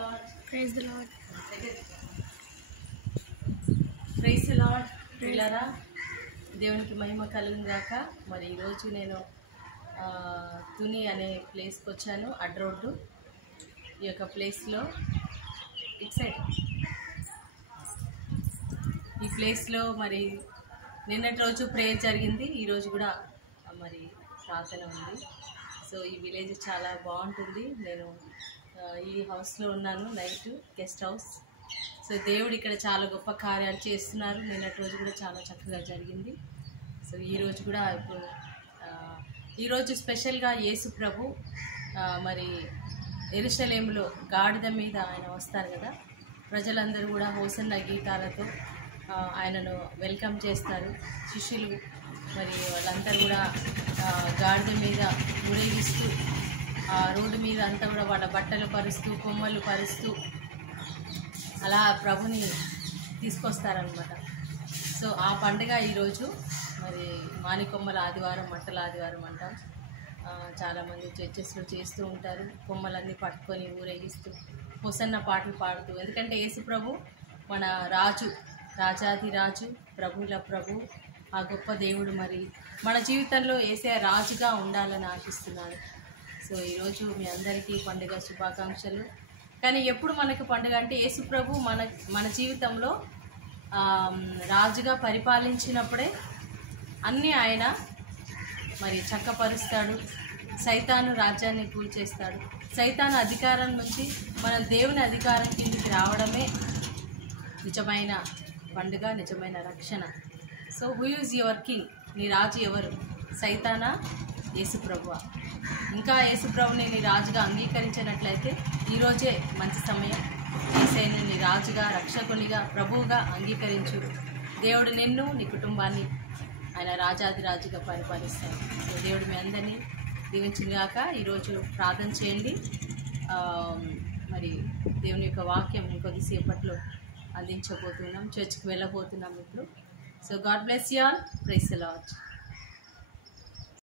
Lord. Praise the Lord. Praise the Lord. పిల్లరా దేవునికి మహిమ కలుగును గాక. మరి ఈరోజు నేను తుని అనే ప్లేస్కి వచ్చాను. అడ్ రోడ్డు ఈ యొక్క ప్లేస్లో ఇట్ సైడ్ ఈ ప్లేస్లో మరి నిన్నటి రోజు ప్రేయర్ జరిగింది. ఈరోజు కూడా మరి ప్రార్థన ఉంది. సో ఈ విలేజ్ చాలా బాగుంటుంది. నేను ఈ హౌస్లో ఉన్నాను, నైట్ గెస్ట్ హౌస్. సో దేవుడు ఇక్కడ చాలా గొప్ప కార్యాలు చేస్తున్నారు. నిన్నటి రోజు కూడా చాలా చక్కగా జరిగింది. సో ఈరోజు కూడా ఇప్పుడు ఈరోజు స్పెషల్గా యేసు ప్రభు మరి యెరూషలేములో గాడిద మీద ఆయన వస్తారు కదా, ప్రజలందరూ కూడా హోసన్న గీతాలతో ఆయనను వెల్కమ్ చేస్తారు. శిష్యులు మరి వాళ్ళందరూ కూడా గాడిద మీద ఊరేగిస్తూ రోడ్డు మీద అంతా కూడా వాళ్ళ బట్టలు పరుస్తూ కొమ్మలు పరుస్తూ అలా ప్రభుని తీసుకొస్తారనమాట. సో ఆ పండుగ ఈరోజు మరి మానికొమ్మల ఆదివారం, మంటల ఆదివారం అంటాం. చాలామంది చర్చెస్లో చేస్తూ ఉంటారు. కొమ్మలన్నీ పట్టుకొని ఊరేగిస్తూ హోసన్న పాటలు పాడుతూ. ఎందుకంటే యేసు ప్రభు మన రాజు, రాజాది రాజు, ప్రభుల ప్రభు, ఆ గొప్ప దేవుడు. మరి మన జీవితంలో యేసే రాజుగా ఉండాలని ఆశిస్తున్నాడు. సో ఈరోజు మీ అందరికీ పండుగ శుభాకాంక్షలు. కానీ ఎప్పుడు మనకు పండుగ అంటే యేసు ప్రభు మన జీవితంలో రాజుగా పరిపాలించినప్పుడే అన్నీ ఆయన మరి చక్కపరుస్తాడు. సైతాను రాజ్యాన్ని కూల్చేస్తాడు. సైతాను అధికారం నుంచి మనం దేవుని అధికారం కిందికి రావడమే నిజమైన పండుగ, నిజమైన రక్షణ. So who is your king? నీ రాజు ఎవరు? సైతానా, యేసు ప్రభువా? ఇంకా యేసు ప్రభుని నీ రాజుగా అంగీకరించినట్లయితే ఈరోజే మంచి సమయం. యేసయ్యను నీ రాజుగా, రక్షకునిగా, ప్రభువుగా అంగీకరించు. దేవుడు నిన్ను, నీ కుటుంబాన్ని ఆయన రాజాది రాజుగా పరిపాలిస్తాడు. సో దేవుడు మీ అందరినీ దీవించుగాక. ఈరోజు ప్రార్థన చేయండి. మరి దేవుని యొక్క వాక్యం కొద్దిసేపట్లో అందించబోతున్నాం. చర్చ్కి వెళ్ళబోతున్నాం ఇప్పుడు. So God bless you all. Praise the lord.